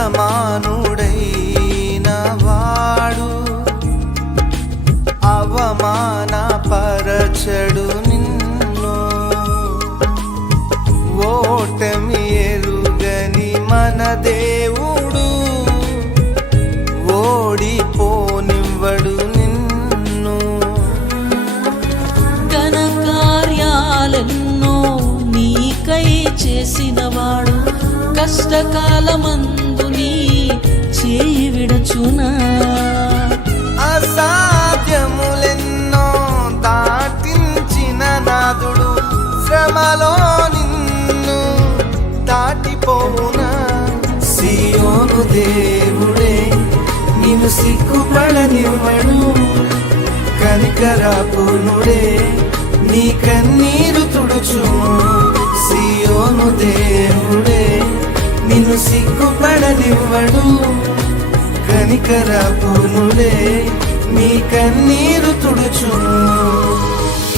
సమానుడైన వాడు అవమానపరచడు నిన్ను. ఓటమి ఎరుగని మన దేవుడు ఓడిపోనివ్వడు నిన్ను. ఘన కార్యాలెన్నో నీకై చేసినవాడు కష్టకాలమందు నీ చేయి విడచునా. అసాధ్యములెన్నో దాటించిన నాదుడు శ్రమలో నిన్ను దాటిపోవునా. సియోను దేవుడే నిన్ను సిగ్గుపడనివ్వడు, కనికరాపూర్ణుడే నీ కన్నీరు తుడుచును. సియోను దేవుడే నిన్ను సిగ్గుపడనివ్వడు, కనికరాపూర్ణుడే నీ కన్నీరు